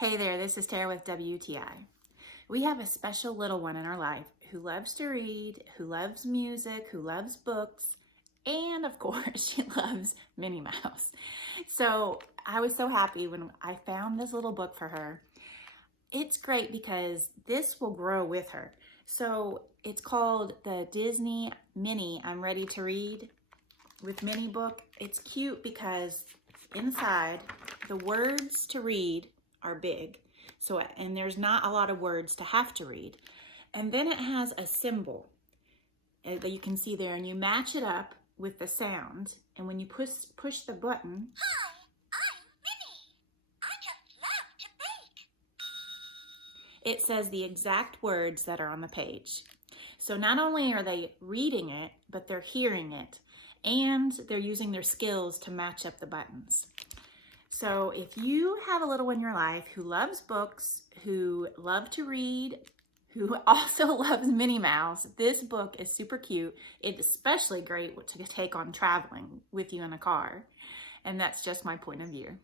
Hey there, this is Tara with WTI. We have a special little one in our life who loves to read, who loves music, who loves books, and of course, she loves Minnie Mouse. So I was so happy when I found this little book for her. It's great because this will grow with her. So it's called the Disney Minnie I'm Ready to Read with Minnie book. It's cute because inside the words to read are big. So, and there's not a lot of words to have to read. And then it has a symbol that you can see there, and you match it up with the sound. And when you push the button, Hi, I'm Minnie. I just love to bake. it says the exact words that are on the page. So not only are they reading it, but they're hearing it, and they're using their skills to match up the buttons. So if you have a little one in your life who loves books, who love to read, who also loves Minnie Mouse, this book is super cute. It's especially great to take on traveling with you in a car. And that's just my point of view.